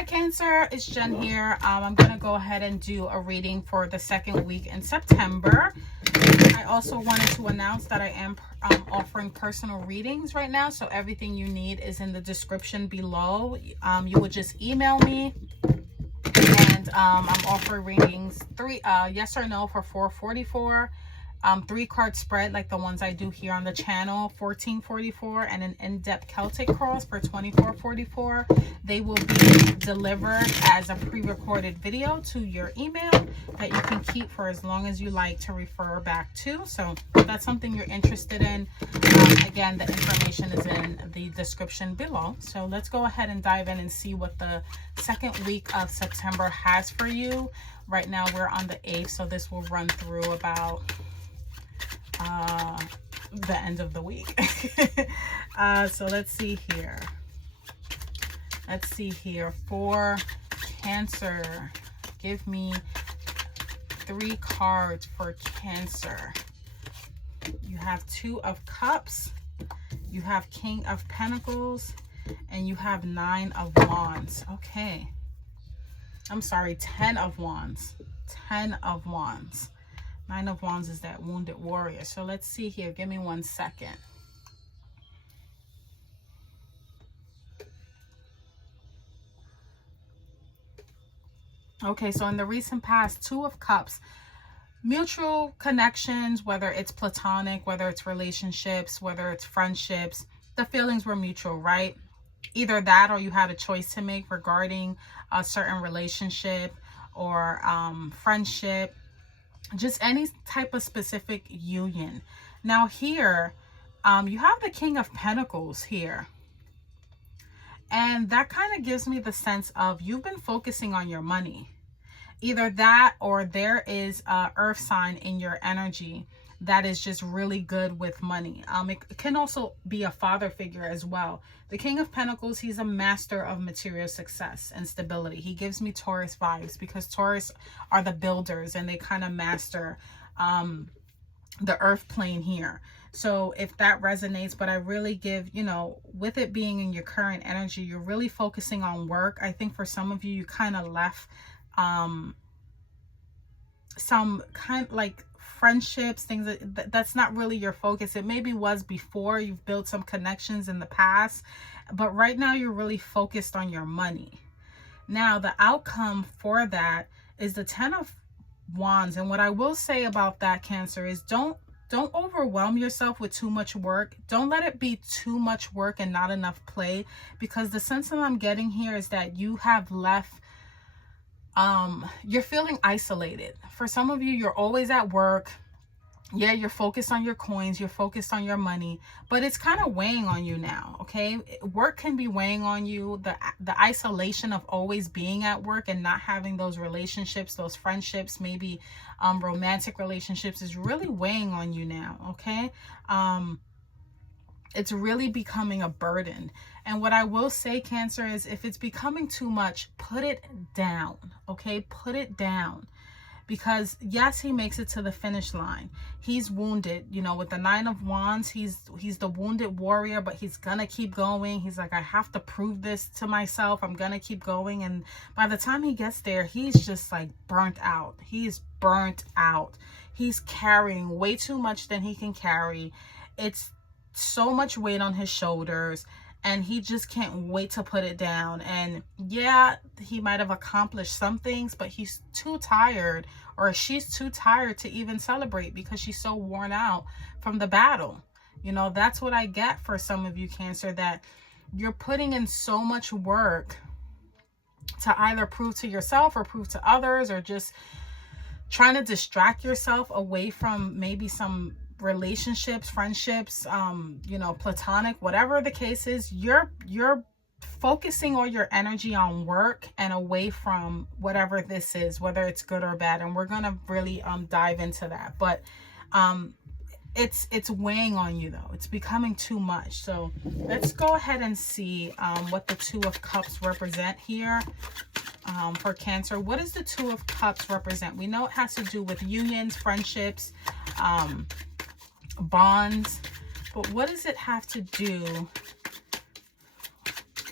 Hi Cancer, it's Jen here. I'm going to go ahead and do a reading for the second week in September. I also wanted to announce that I am offering personal readings right now, so everything you need is in the description below. You would just email me, and I'm offering readings yes or no for $4.44. 3-card spread like the ones I do here on the channel, $14.44, and an in-depth Celtic cross for $24.44. They will be delivered as a pre-recorded video to your email that you can keep for as long as you like to refer back to. So if that's something you're interested in, again, the information is in the description below. So let's go ahead and dive in and see what the second week of September has for you. Right now we're on the 8th, so this will run through about the end of the week. So let's see here. For Cancer, give me 3 cards for Cancer. You have 2 of Cups, you have King of Pentacles, and you have 9 of Wands. Okay, I'm sorry, 10 of Wands. 10 of Wands. 9 of Wands is that wounded warrior. So let's see here. Give me 1 second. Okay, so in the recent past, 2 of Cups, mutual connections, whether it's platonic, whether it's relationships, whether it's friendships, the feelings were mutual, right? Either that or you had a choice to make regarding a certain relationship or friendship, just any type of specific union. Now here, you have the King of Pentacles here. And that kind of gives me the sense of you've been focusing on your money. Either that or there is a earth sign in your energy that is just really good with money. It can also be a father figure as well. The King of Pentacles, he's a master of material success and stability. He gives me Taurus vibes because Taurus are the builders and they kind of master the earth plane here. So if that resonates, but I really give, you know, with it being in your current energy, you're really focusing on work. I think for some of you, you kind of left some kind like friendships, things that's not really your focus. It maybe was before. You've built some connections in the past, but right now you're really focused on your money. Now the outcome for that is the 10 of Wands. And what I will say about that, Cancer, is don't overwhelm yourself with too much work. Don't let it be too much work and not enough play, because the sense that I'm getting here is that you have left, you're feeling isolated. For some of you, you're always at work. Yeah, you're focused on your coins, you're focused on your money, but it's kind of weighing on you now, okay? Work can be weighing on you. The isolation of always being at work and not having those relationships, those friendships, maybe romantic relationships is really weighing on you now, okay? It's really becoming a burden. And what I will say, Cancer, is if it's becoming too much, put it down, okay? Put it down. Because yes, he makes it to the finish line. He's wounded, you know, with the 9 of Wands, he's the wounded warrior, but he's gonna keep going. He's like, I have to prove this to myself. I'm gonna keep going. And by the time he gets there, he's just like burnt out. He's burnt out. He's carrying way too much than he can carry. It's so much weight on his shoulders, and he just can't wait to put it down. And yeah, he might have accomplished some things, but he's too tired, or she's too tired to even celebrate because she's so worn out from the battle. You know, that's what I get for some of you, Cancer, that you're putting in so much work to either prove to yourself or prove to others, or just trying to distract yourself away from maybe some relationships, friendships, you know, platonic, whatever the case is. You're focusing all your energy on work and away from whatever this is, whether it's good or bad. And we're gonna really dive into that, but it's weighing on you though. It's becoming too much. So let's go ahead and see what the 2 of Cups represent here for Cancer. What does the 2 of Cups represent? We know it has to do with unions, friendships, bonds, but what does it have to do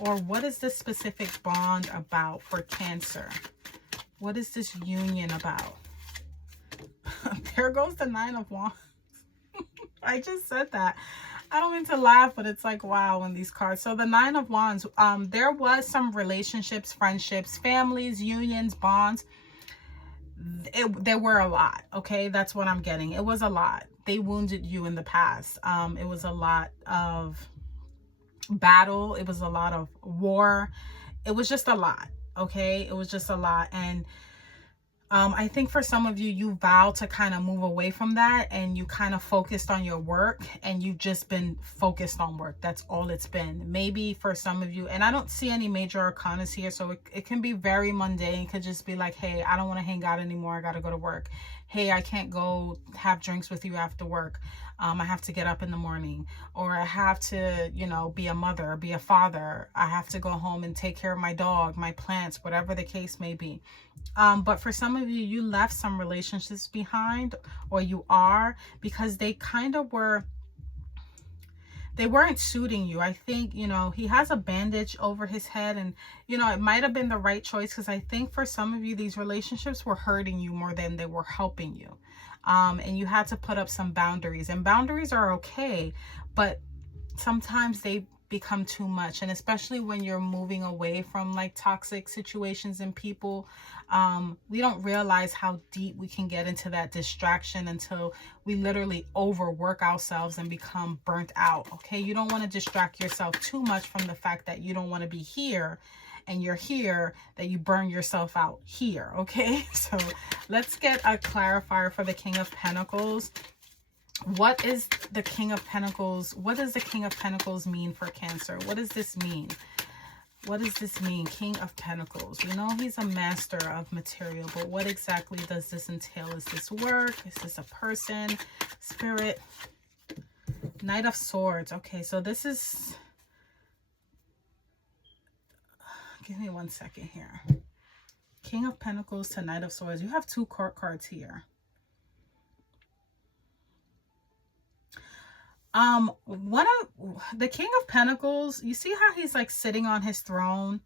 Or what is this specific bond about for Cancer? What is this union about? There goes the Nine of Wands. I just said that. I don't mean to laugh, but it's like, wow, in these cards. So the Nine of Wands, there was some relationships, friendships, families, unions, bonds. There were a lot. Okay, that's what I'm getting. It was a lot. They wounded you in the past. It was a lot of battle. It was a lot of war. It was just a lot. Okay, it was just a lot. And I think for some of you, you vowed to kind of move away from that, and you kind of focused on your work, and you've just been focused on work. That's all it's been. Maybe for some of you, and I don't see any major arcanas here, so it can be very mundane. It could just be like, hey, I don't want to hang out anymore. I got to go to work. Hey, I can't go have drinks with you after work. I have to get up in the morning, or I have to, you know, be a mother, be a father. I have to go home and take care of my dog, my plants, whatever the case may be. But for some of you, you left some relationships behind, or you are, because they kind of were, they weren't suiting you. I think, you know, he has a bandage over his head, and, you know, it might have been the right choice, because I think for some of you, these relationships were hurting you more than they were helping you. And you had to put up some boundaries, and boundaries are okay, but sometimes they become too much. And especially when you're moving away from like toxic situations and people, we don't realize how deep we can get into that distraction until we literally overwork ourselves and become burnt out. Okay, you don't want to distract yourself too much from the fact that you don't want to be here, and you're here, that you burn yourself out here. Okay, so let's get a clarifier for the King of Pentacles. What is the King of Pentacles? What does the King of Pentacles mean for Cancer? What does this mean? What does this mean? King of Pentacles. You know, he's a master of material, but what exactly does this entail? Is this work? Is this a person? Spirit? Knight of Swords. Okay, so this is... Give me 1 second here. King of Pentacles to Knight of Swords. You have two court cards here. The King of Pentacles, you see how he's like sitting on his throne?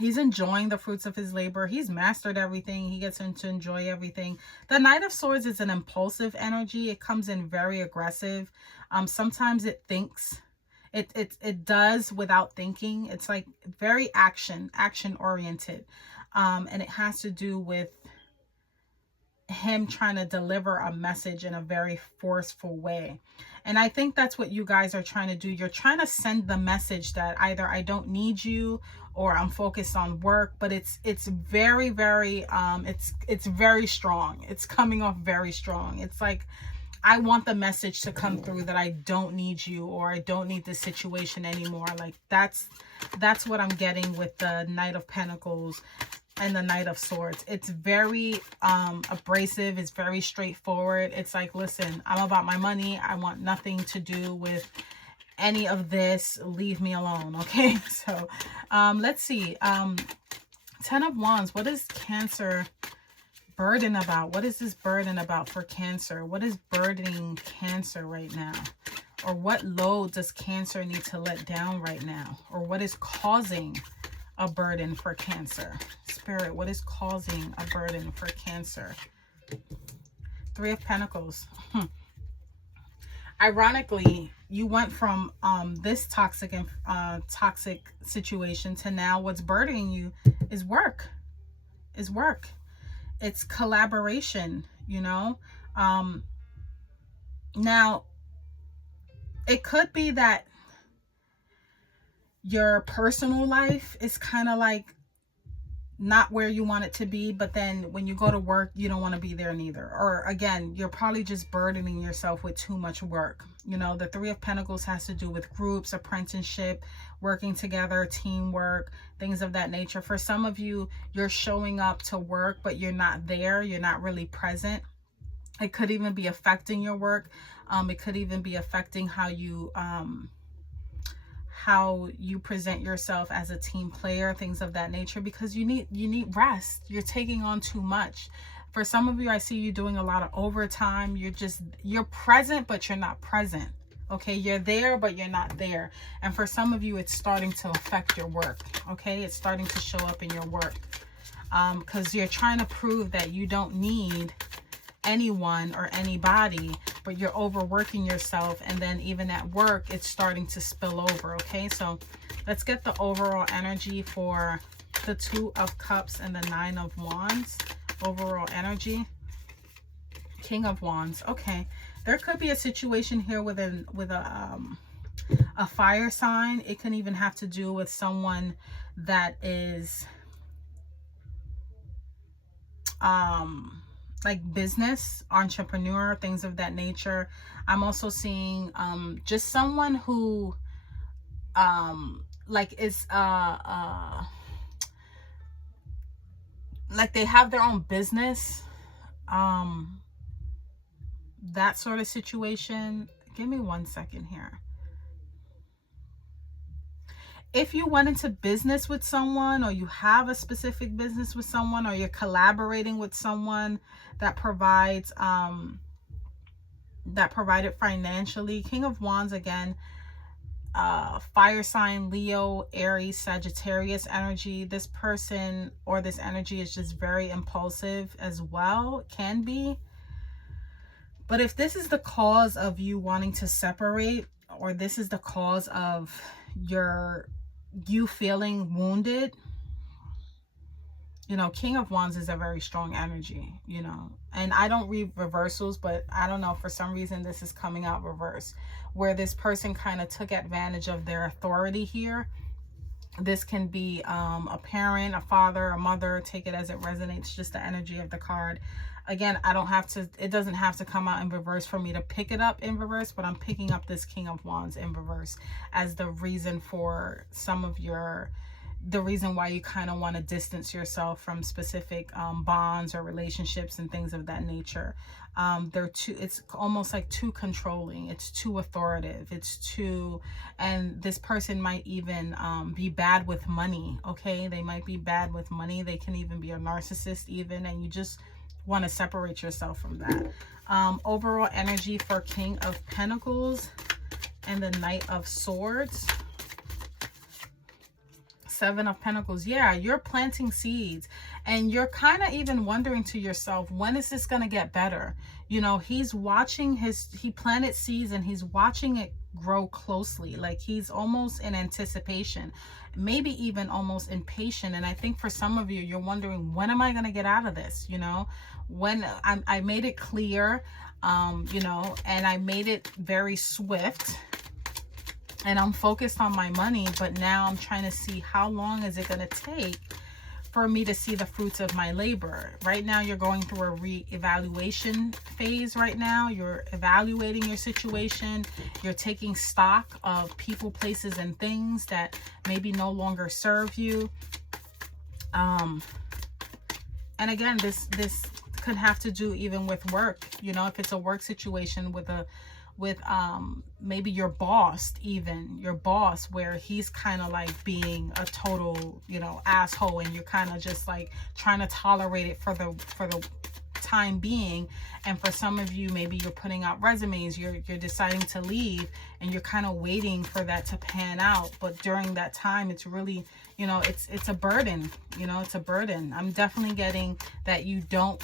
He's enjoying the fruits of his labor. He's mastered everything. He gets to enjoy everything. The Knight of Swords is an impulsive energy. It comes in very aggressive. Sometimes it thinks. It does without thinking. It's like very action oriented. And it has to do with him trying to deliver a message in a very forceful way. And I think that's what you guys are trying to do. You're trying to send the message that either I don't need you, or I'm focused on work, but it's very, very, it's very strong. It's coming off very strong. It's like, I want the message to come through that I don't need you, or I don't need this situation anymore. Like that's what I'm getting with the Knight of Pentacles and the Knight of Swords. It's very abrasive. It's very straightforward. It's like, listen, I'm about my money. I want nothing to do with any of this. Leave me alone. Okay, so let's see. 10 of Wands. What is Cancer burden about? What is this burden about for Cancer? What is burdening Cancer right now? Or what load does Cancer need to let down right now? Or what is causing a burden for Cancer? Spirit, what is causing a burden for Cancer? 3 of Pentacles. Ironically, you went from this toxic situation to now what's burdening you is work. It's collaboration, you know. Now, it could be that your personal life is kind of like not where you want it to be, but then when you go to work, you don't want to be there neither. Or again, you're probably just burdening yourself with too much work. You know, the 3 of Pentacles has to do with groups, apprenticeship, working together, teamwork, things of that nature. For some of you, you're showing up to work, but you're not there. You're not really present. It could even be affecting your work. It could even be affecting how you present yourself as a team player, things of that nature, because you need rest. You're taking on too much. For some of you, I see you doing a lot of overtime. You're present, but you're not present. Okay, you're there, but you're not there. And for some of you, it's starting to affect your work. Okay, it's starting to show up in your work. Because you're trying to prove that you don't need anyone or anybody, but you're overworking yourself, and then even at work it's starting to spill over. Okay, so let's get the overall energy for the Two of Cups and the Nine of Wands. Overall energy. King of Wands. Okay, there could be a situation here with a fire sign. It can even have to do with someone that is like business, entrepreneur, things of that nature. I'm also seeing just someone who like is like they have their own business, that sort of situation. Give me 1 second here. If you went into business with someone, or you have a specific business with someone, or you're collaborating with someone that provides that provided financially. King of Wands again, fire sign, Leo, Aries, Sagittarius energy. This person or this energy is just very impulsive as well. It can be. But if this is the cause of you wanting to separate, or this is the cause of you feeling wounded, you know, King of Wands is a very strong energy, you know. And I don't read reversals, but I don't know, for some reason this is coming out reverse, where this person kind of took advantage of their authority here. This can be a parent, a father, a mother. Take it as it resonates, just the energy of the card. Again, I don't have to, it doesn't have to come out in reverse for me to pick it up in reverse, but I'm picking up this King of Wands in reverse as the reason for some of the reason why you kind of want to distance yourself from specific bonds or relationships and things of that nature. It's almost like too controlling. It's too authoritative. It's too, and this person might even be bad with money. Okay, they might be bad with money. They can even be a narcissist even, and you just want to separate yourself from that. Overall energy for King of Pentacles and the Knight of Swords. Seven of Pentacles. Yeah, you're planting seeds, and you're kind of even wondering to yourself, when is this going to get better? You know, he's watching he planted seeds, and he's watching it grow closely. Like he's almost in anticipation, maybe even almost impatient. And I think for some of you, you're wondering, when am I going to get out of this? You know, when I made it clear, you know, and I made it very swift, and I'm focused on my money, but now I'm trying to see, how long is it going to take for me to see the fruits of my labor? Right now, you're going through a re-evaluation phase right now. You're evaluating your situation. You're taking stock of people, places, and things that maybe no longer serve you. And again, this could have to do even with work. You know, if it's a work situation with maybe your boss, even your boss, where he's kind of like being a total, you know, asshole, and you're kind of just like trying to tolerate it for the time being. And for some of you, maybe you're putting out resumes, you're deciding to leave, and you're kind of waiting for that to pan out. But during that time, it's really, you know, it's a burden. You know, it's a burden. I'm definitely getting that you don't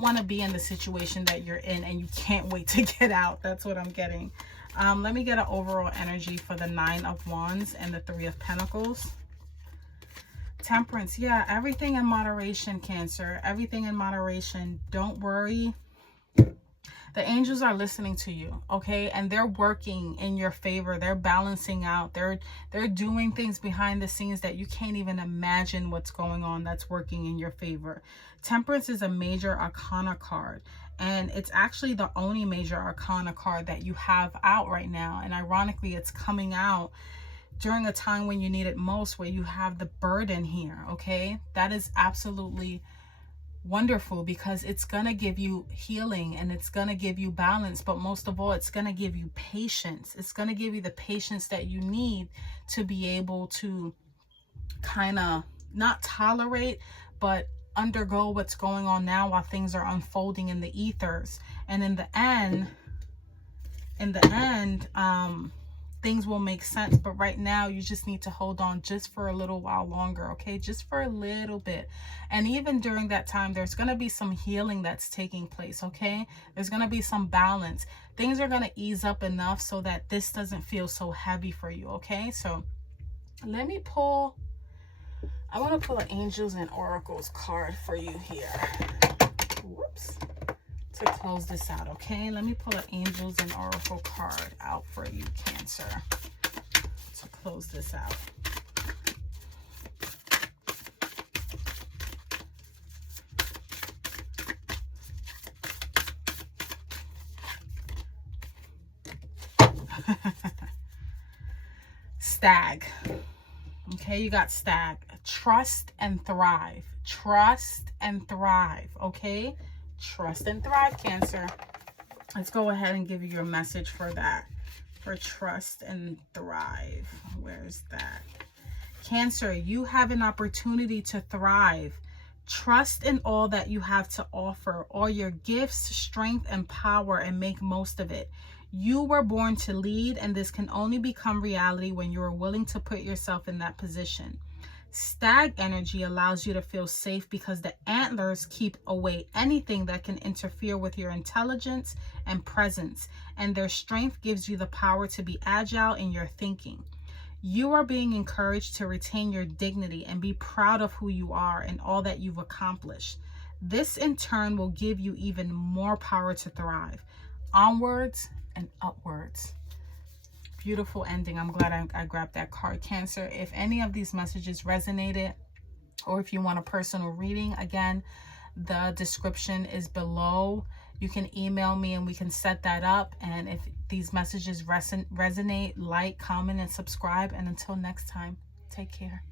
want to be in the situation that you're in, and you can't wait to get out. That's what I'm getting. Let me get an overall energy for the Nine of Wands and the Three of Pentacles. Temperance. Yeah, everything in moderation, Cancer. Everything in moderation. Don't worry. The angels are listening to you, okay? And they're working in your favor. They're balancing out. They're doing things behind the scenes that you can't even imagine what's going on that's working in your favor. Temperance is a major arcana card, and it's actually the only major arcana card that you have out right now. And ironically, it's coming out during a time when you need it most, where you have the burden here, okay? That is absolutely wonderful, because it's gonna give you healing, and it's gonna give you balance, but most of all, it's gonna give you patience. It's gonna give you the patience that you need to be able to kind of not tolerate, but undergo what's going on now while things are unfolding in the ethers. And in the end, in the end, things will make sense. But right now, you just need to hold on just for a little while longer, okay? Just for a little bit. And even during that time, there's going to be some healing that's taking place, okay? There's going to be some balance. Things are going to ease up enough so that this doesn't feel so heavy for you, okay? So let me pull, I want to pull an Angels and Oracles card for you here. Whoops. To close this out, okay? Let me pull an Angels and Oracle card out for you, Cancer, to close this out. Stag. Okay, you got Stag. Trust and thrive. Trust and thrive, okay? Trust and thrive, Cancer. Let's go ahead and give you your message for that. For trust and thrive. Where's that? Cancer, you have an opportunity to thrive. Trust in all that you have to offer, all your gifts, strength, and power, and make most of it. You were born to lead, and this can only become reality when you are willing to put yourself in that position. Stag energy allows you to feel safe because the antlers keep away anything that can interfere with your intelligence and presence, and their strength gives you the power to be agile in your thinking. You are being encouraged to retain your dignity and be proud of who you are and all that you've accomplished. This in turn will give you even more power to thrive. Onwards and upwards. Beautiful ending. I'm glad I grabbed that card, Cancer. If any of these messages resonated, or if you want a personal reading, again, the description is below. You can email me and we can set that up. And if these messages resonate, like, comment, and subscribe. And until next time, take care.